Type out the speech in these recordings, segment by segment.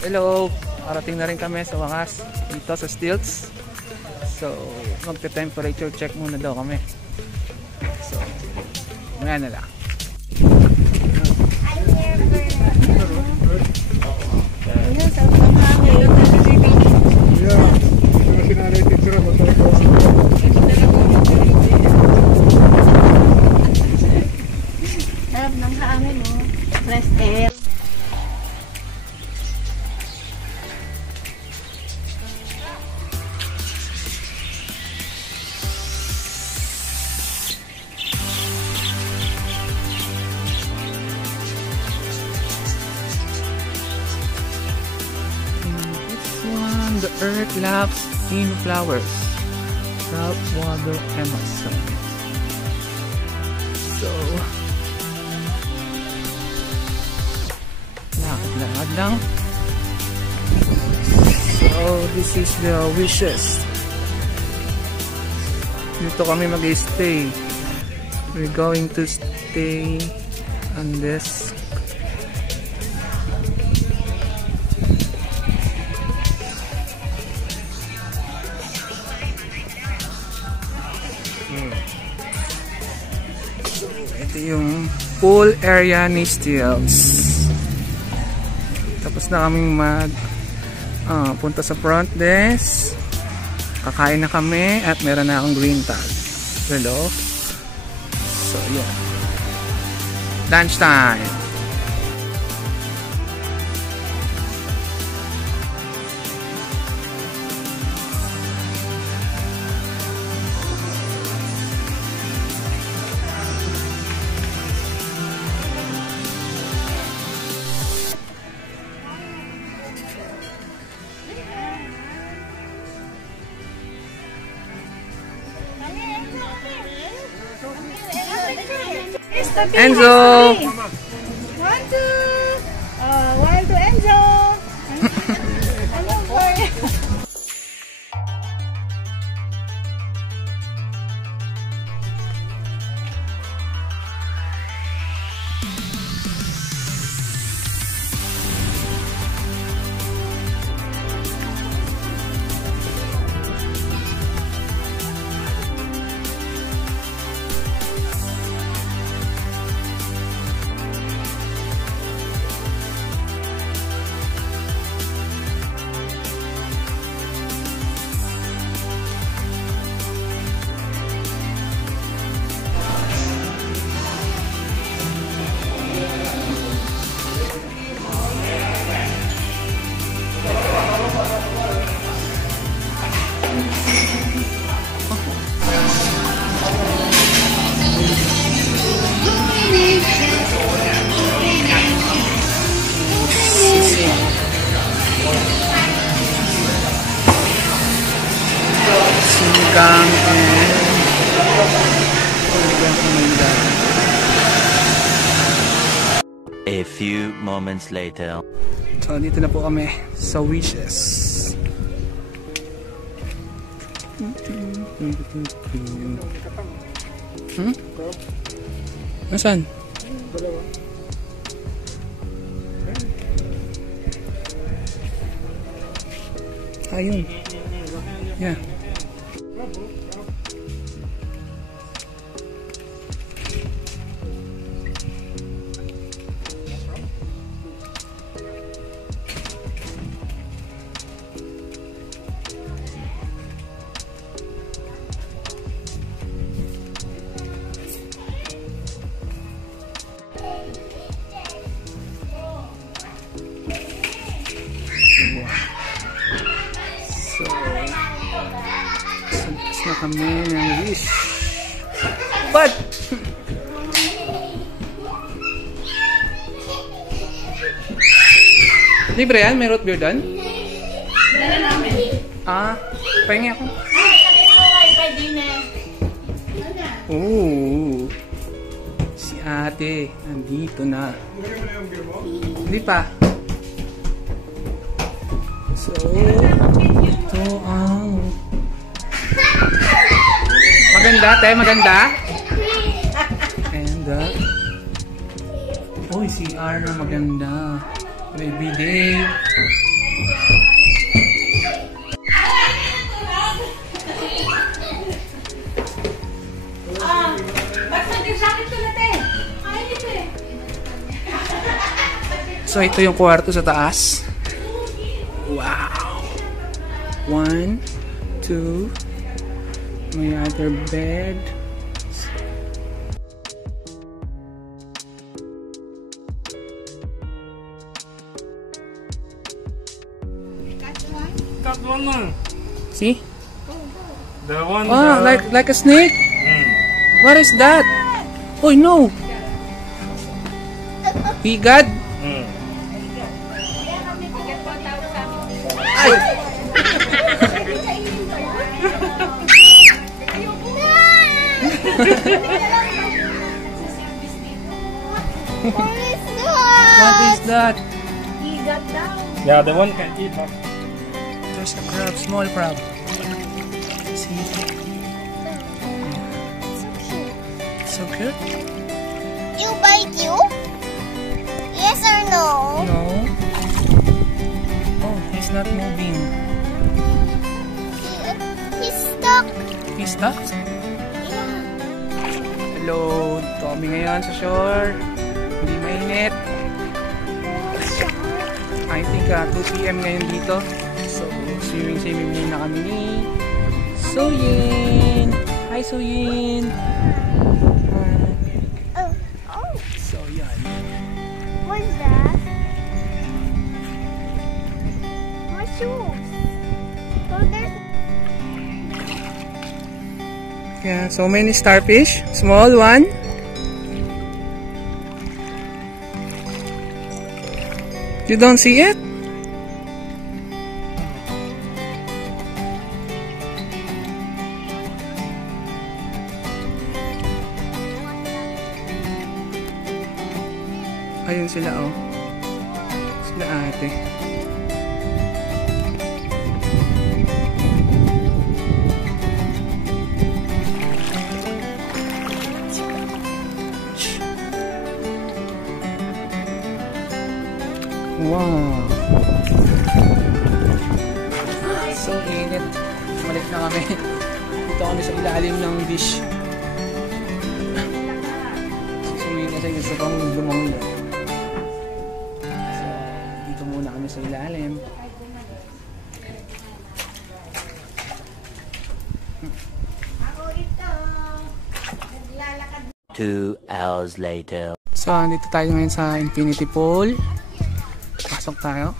Hello! Arating na rin kami sa wakas dito sa Stilts. So, magte-temperature check muna daw kami. So, nga na lang. Sarap ng hangin, oh. Fresh air. The earth laughs in flowers. Saltwater Emerson. So, lakad lang. So, this is the wishes. Dito kami mag-stay. We're going to stay on this. Ito yung pool area ni Stilts. Tapos na kaming punta sa front desk. Kakain na kami at meron na akong green tag. Hello. So yeah. Lunch time. Enzo! 1, 2! 1 to Enzo! Ano po? Sinigang and a few moments later. So dito na po kami sa Wishes. Nasaan? Ayun. Yeah. So, sabas na kami ng wish. But Libre yan? May root beer doon? Dala namin. Ah, pahingi ako. Sabi mo wifi din eh. Oo. Si ate, nandito na. Hindi pa. So, ito ang... Maganda, te? Maganda? And, uy, CR na maganda. Baby day. So, ito yung kwarto sa taas. Wow! 1, 2. May other bed. That one. See? The one. Oh, like a snake? What is that? Oh no! Higad? Ay! What is that? Yeah, the one can eat. Huh? There's a crab, small crab. See? So cute? You bite you? Yes or no? No. Oh, he's not moving. He's stuck. He's stuck? Yeah. Hello, dito kami ngayon sa shore. Hindi mainit. I think 2 PM ngayon dito. So, swimming na kami ni Soyin. Hi, Soyin. Oh, So, yan. what's that? My shoes. So there's Yeah, so many starfish. Small one. You don't see it? Ayun sila, oh. Sila ate. Wow. So init. Balik na kami. Dito kami sa ilalim ng dish. Susuwi kasi gusto pang lumangoy. So, dito muna kami sa ilalim. naglalakad. 2 hours later. So, dito tayo ngayon sa infinity pool. Pasok tayo.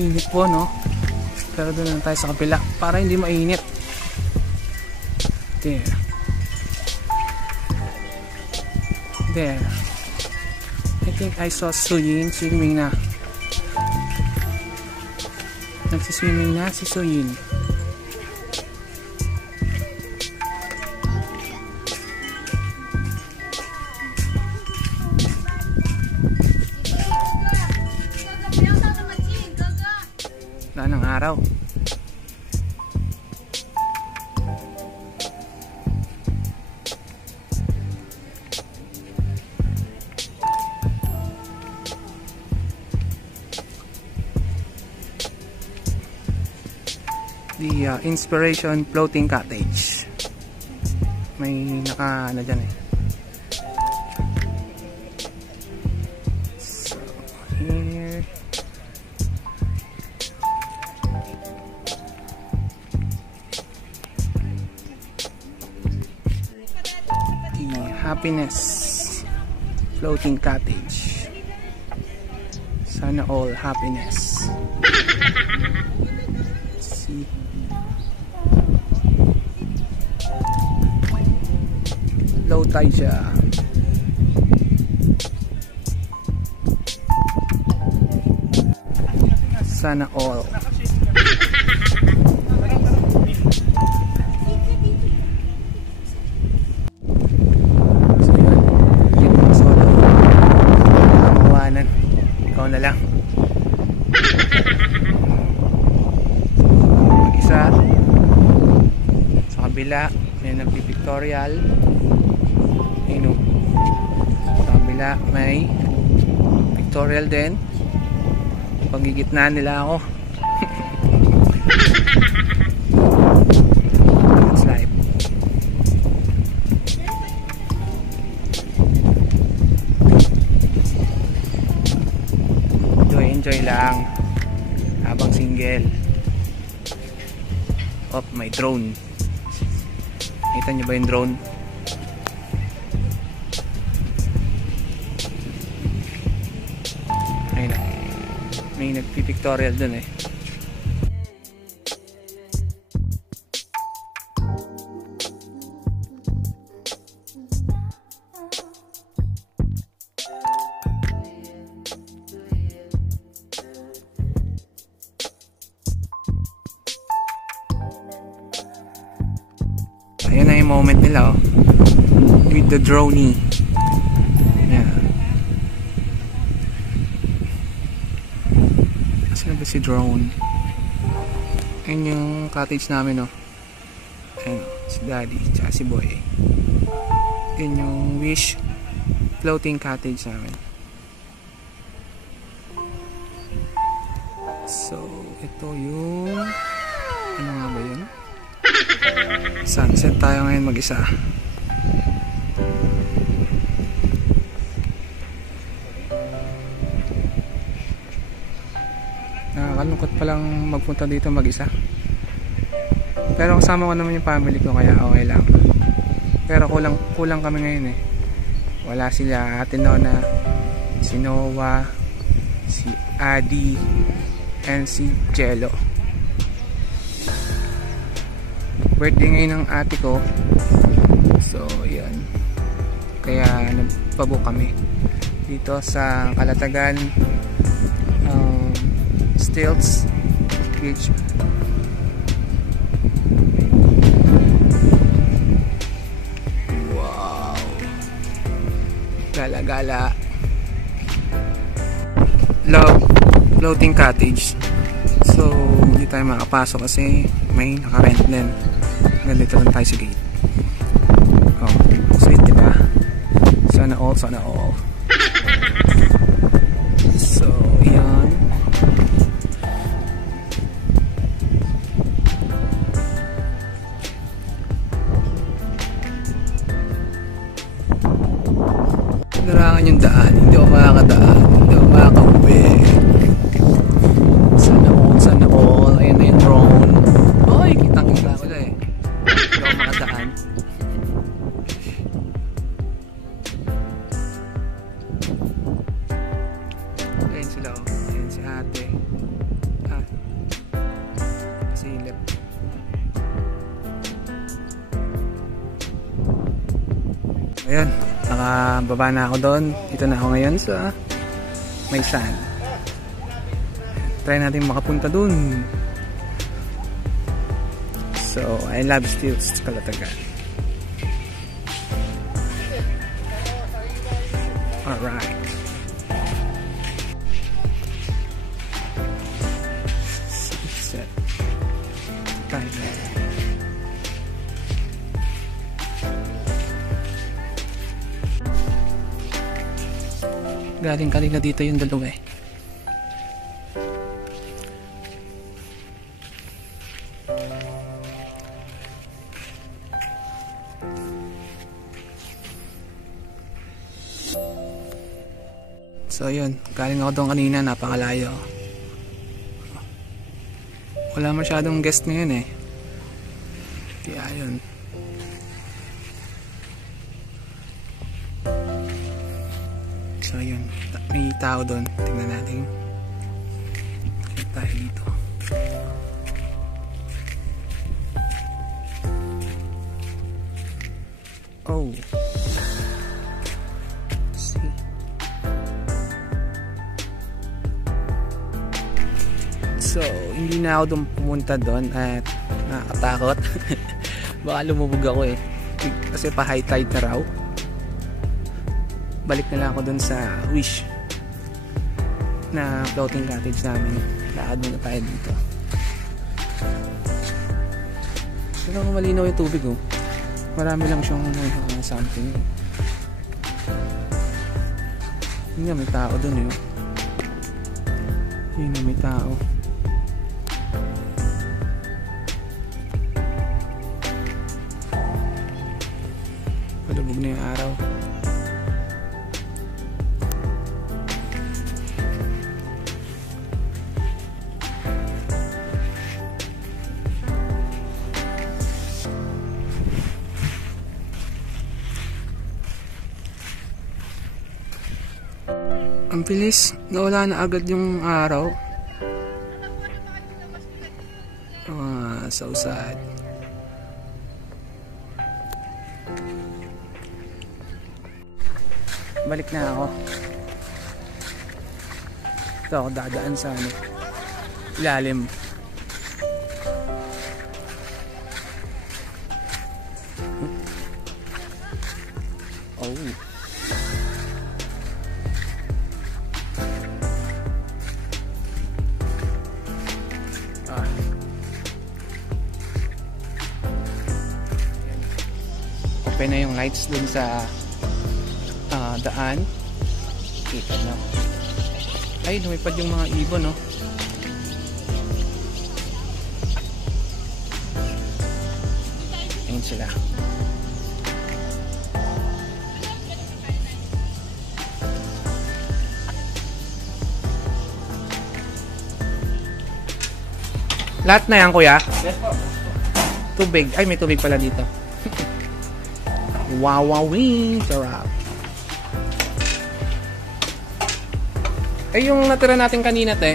Init po, no? Pero doon lang tayo sa kapila para hindi mainit. There. There. I think I saw Soyin swimming na. Nagsiswimming na si Soyin. Wala ng araw. The Inspiration Floating Cottage. May naka ano dyan eh. So here. The Happiness Floating Cottage. Sana all happiness. See. Low tide siya. Sana all. So yun, yun yung solo. Mawanan. Ikaw na lang. Mag-isa. Sa kabila may nagpipictorial. Ayun o. Sa kabila may pictorial din. Pagigitnaan nila ako. That's life. Enjoy lang habang single. Oh, may drone. Kita niyo ba yung drone? Ayun na. May nagpipictorial dun eh. Ayun na yung moment nila oh. With the droney. Yeah. Saan ba si drone? Ayun yung cottage namin oh. Ayun oh, si daddy tsaka si boy. Ayun yung wish floating cottage namin. So ito yung ano nga ba yun? Sunset tayo ngayon mag-isa. Nakakalungkot palang magpunta dito mag-isa. Pero kasama ko naman yung family ko kaya okay lang. Pero kulang kami ngayon eh. Wala sila Ate Nona, si Noah, si Adi, and si Jello. Birthday ngayon ng ate ko. So yan. Kaya nagpabook kami dito sa Calatagan Stilts Beach. Wow, gala-gala. Love floating cottage. So hindi tayo makapasok kasi may naka-rent din. Ganito lang tayo sa gate. Oh, sweet diba? Sana all, sana all. So, yan. Narangan yung daan. Hindi ako makakadaan. Hindi ako makakauwi. Sana all, sana all. Ayan na yung drone. Oy, kitang-kita ko na eh. Hindi ako makadaan. Ayan sila oh. Ayan si ate. Ah. Silip. Ayan. Nakababa na ako doon. Dito na ako ngayon sa may sand. Try natin makapunta doon. So, I love Stilts Calatagan. Alright. Set. Time. Galing kanina dito yung dalawa eh. So yun, galing ako doon kanina, napakalayo. Wala masyadong guest ngayon eh. Kaya yun. So yun, may tao doon. Tingnan natin. Tingnan tayo dito. Oh, So, hindi na ako doon pumunta doon at nakakatakot. Baka lumubog ako eh. Kasi pa high tide na raw. Balik na lang ako doon sa Wish na floating cottage namin. Lakad muna tayo dito. Pero malinaw yung tubig oh. Marami lang siyang something. Yun nga, may tao doon eh. Yun nga, may tao. Palubog na yung araw. Ang bilis, nawala na agad yung araw. So sad. Balik na ako. Ito ako dadaan sa ilalim. Oh. Open na yung lights dun sa daan. Kita na. Ay, lumipad yung mga ibon, no? Ayun sila. Lahat na yan, kuya? Yes po. Tubig. Ay, may tubig pala dito. Wowawing! Sarap. Eh, yung natira natin kanina, te.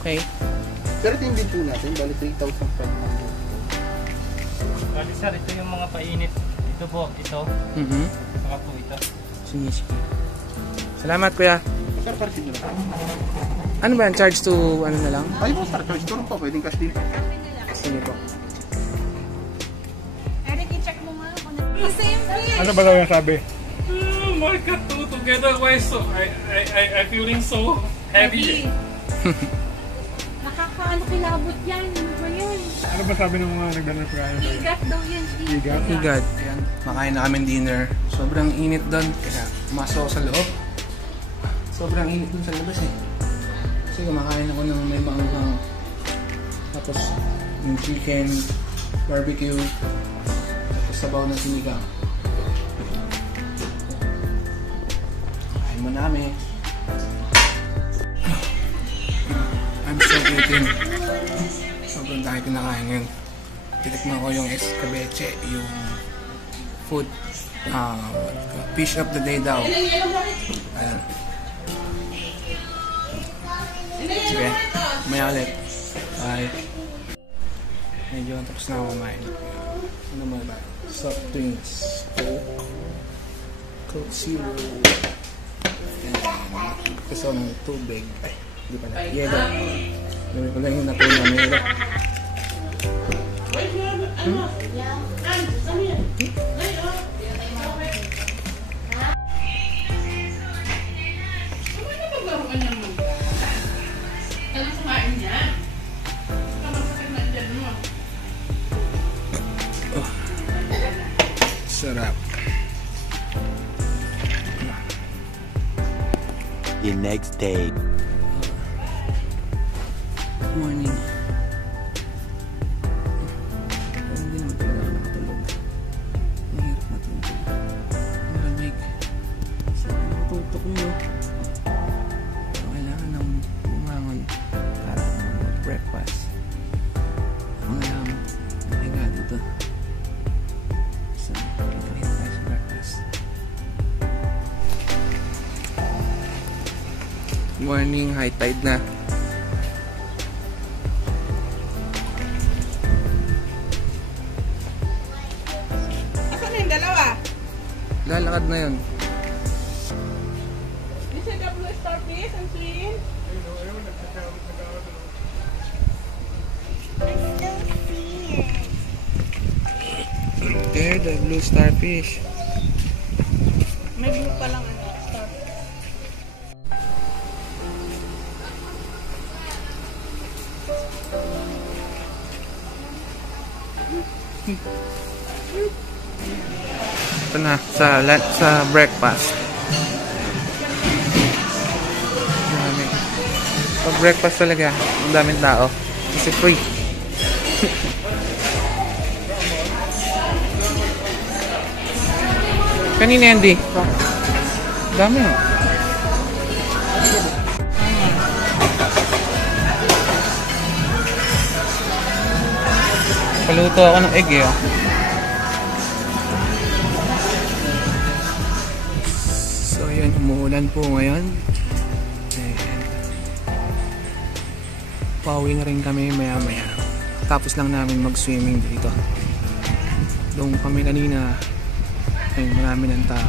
Okay. Pero ito yung bin po natin, bali 3,500. Bali sir, ito yung mga painit. Ito po, ito. Saka po ito. Sige, sige. Salamat, kuya. Sir, parsin nyo lang. Ano ba yan? Charge to ano na lang? Ay po, sir, choice ko po, pwedeng cash din. Sige po. Eric, i-check mo nga kung same fish. Ano ba daw yung sabi? Oh my God, two together, why so? I feeling so heavy. Nakakaano kilabot yan. Ano ba yan? Ano ba sabi ng mga nagdanap kayo? Igat daw yan. Igat? Igad. Ayan. Makain na kami dinner. Sobrang init doon. Kaya pumasok ako sa loob. Sobrang init doon sa labas eh. Kasi kumakain ako ng may maanghang. Tapos yung chicken, barbecue, tapos sabaw ng sinigang. Kain mo namin. I'm so eating. Sobrang dahil kinakain ngayon. Titikman ko yung escabeche, yung food, fish of the day daw. Ayan. Sige, maya ulit. Bye. Medyo tapos na ako kumain. Ano mo ba? Soft drinks. Coke Zero. Gusto ko ng tubig. Ay, hindi pala. Yelo. Dami ko lang yung natulog na yelo. Sarap. The next day. Good morning. Hindi naman talaga ako nakatulog. Mahirap matulog. Malamig. Sabi nakatutok mo, no? Pero kailangan ng bumangon para mag-breakfast. Ako na lang nakahiga dito. So, kikain tayo sa breakfast. Morning, high tide na. Dalawa. Lalakad na yun. You said the blue star fish and still see it. There, the blue starfish. May blue pa lang ano. Stop. Ito na, sa breakfast. Dami. Pag breakfast talaga, ang daming tao. Kasi free. Kanina yan, di? Dami, no? Paluto ako ng egg, eh, oh. So, yun, umuulan po ngayon. And pauwi na rin kami maya-maya. Tapos lang namin mag-swimming dito. Doon kami kanina. Ay, marami ng tao.